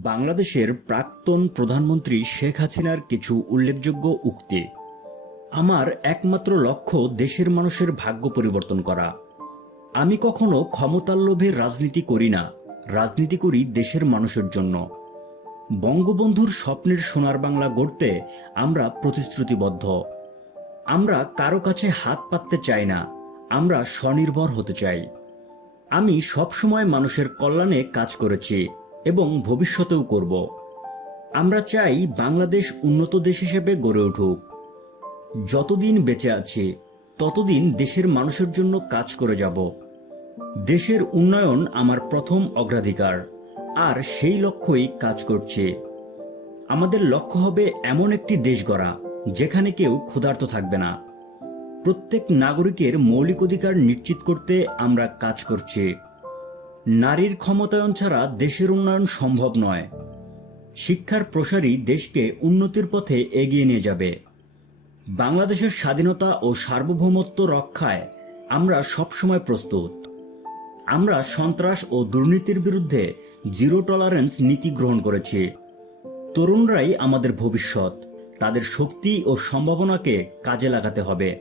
বাংলাদেশের প্রাক্তন প্রধানমন্ত্রী শেখ হাসিনার কিছু উল্লেখযোগ্য উক্তি। আমার একমাত্র লক্ষ্য দেশের মানুষের ভাগ্য পরিবর্তন করা। আমি কখনো ক্ষমতার লোভে রাজনীতি করি না, রাজনীতি করি দেশের মানুষের জন্য। বঙ্গবন্ধুর স্বপ্নের সোনার বাংলা গড়তে আমরা প্রতিশ্রুতিবদ্ধ। আমরা কারও কাছে হাত পাততে চাই না, আমরা স্বনির্ভর হতে চাই। আমি সবসময় মানুষের কল্যাণে কাজ করেছি। এবং ভবিষ্যতেও করব। আমরা চাই বাংলাদেশ উন্নত দেশ হিসেবে গড়ে উঠুক। যতদিন বেঁচে আছি, ততদিন দেশের মানুষের জন্য কাজ করে যাব। দেশের উন্নয়ন আমার প্রথম অগ্রাধিকার, আর সেই লক্ষ্যই কাজ করছে। আমাদের লক্ষ্য হবে এমন একটি দেশ গড়া, যেখানে কেউ ক্ষুধার্ত থাকবে না। প্রত্যেক নাগরিকের মৌলিক অধিকার নিশ্চিত করতে আমরা কাজ করছি। নারীর ক্ষমতায়ন ছাড়া দেশের উন্নয়ন সম্ভব নয়। শিক্ষার প্রসারই দেশকে উন্নতির পথে এগিয়ে নিয়ে যাবে। বাংলাদেশের স্বাধীনতা ও সার্বভৌমত্ব রক্ষায় আমরা সবসময় প্রস্তুত। আমরা সন্ত্রাস ও দুর্নীতির বিরুদ্ধে জিরো টলারেন্স নীতি গ্রহণ করেছি। তরুণরাই আমাদের ভবিষ্যৎ, তাদের শক্তি ও সম্ভাবনাকে কাজে লাগাতে হবে।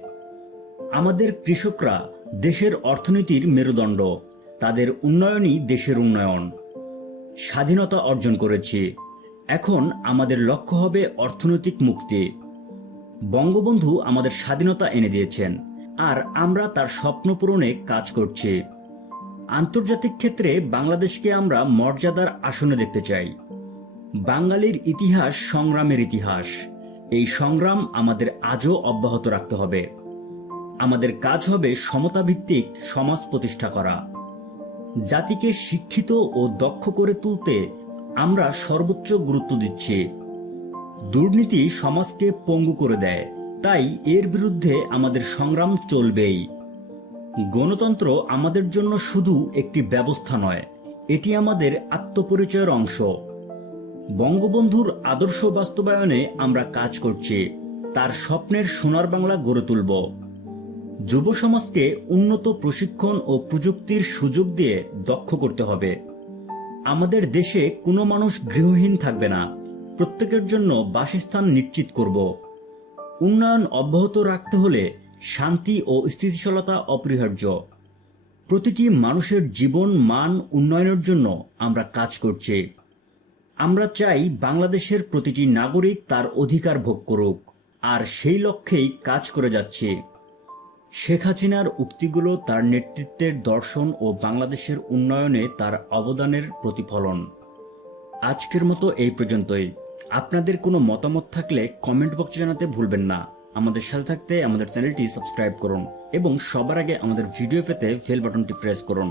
আমাদের কৃষকরা দেশের অর্থনীতির মেরুদণ্ড। তাদের উন্নয়নই দেশের উন্নয়ন। স্বাধীনতা অর্জন করেছি। এখন আমাদের লক্ষ্য হবে অর্থনৈতিক মুক্তি। বঙ্গবন্ধু আমাদের স্বাধীনতা এনে দিয়েছেন, আর আমরা তার স্বপ্ন পূরণে কাজ করছি। আন্তর্জাতিক ক্ষেত্রে বাংলাদেশকে আমরা মর্যাদার আসনে দেখতে চাই। বাঙালির ইতিহাস সংগ্রামের ইতিহাস। এই সংগ্রাম আমাদের আজও অব্যাহত রাখতে হবে। আমাদের কাজ হবে সমতাভিত্তিক সমাজ প্রতিষ্ঠা করা। জাতিকে শিক্ষিত ও দক্ষ করে তুলতে আমরা সর্বোচ্চ গুরুত্ব দিচ্ছি। দুর্নীতি সমাজকে পঙ্গু করে দেয়, তাই এর বিরুদ্ধে আমাদের সংগ্রাম চলবেই। গণতন্ত্র আমাদের জন্য শুধু একটি ব্যবস্থা নয়, এটি আমাদের আত্মপরিচয়ের অংশ। বঙ্গবন্ধুর আদর্শ বাস্তবায়নে আমরা কাজ করছি, তার স্বপ্নের সোনার বাংলা গড়ে তুলব। যুব সমাজকে উন্নত প্রশিক্ষণ ও প্রযুক্তির সুযোগ দিয়ে দক্ষ করতে হবে। আমাদের দেশে কোনো মানুষ গৃহহীন থাকবে না। প্রত্যেকের জন্য বাসস্থান নিশ্চিত করব। উন্নয়ন অব্যাহত রাখতে হলে শান্তি ও স্থিতিশীলতা অপরিহার্য। প্রতিটি মানুষের জীবন, মান, উন্নয়নের জন্য আমরা কাজ করছি। আমরা চাই বাংলাদেশের প্রতিটি নাগরিক তার অধিকার ভোগ করুক, আর সেই লক্ষ্যেই কাজ করে যাচ্ছে। শেখ হাসিনার উক্তিগুলো তার নেতৃত্বের দর্শন ও বাংলাদেশের উন্নয়নে তার অবদানের প্রতিফলন। আজকের মতো এই পর্যন্তই। আপনাদের কোনো মতামত থাকলে কমেন্ট বক্সে জানাতে ভুলবেন না। আমাদের সাথে থাকতে আমাদের চ্যানেলটি সাবস্ক্রাইব করুন এবং সবার আগে আমাদের ভিডিও পেতে ফেল বাটনটি প্রেস করুন।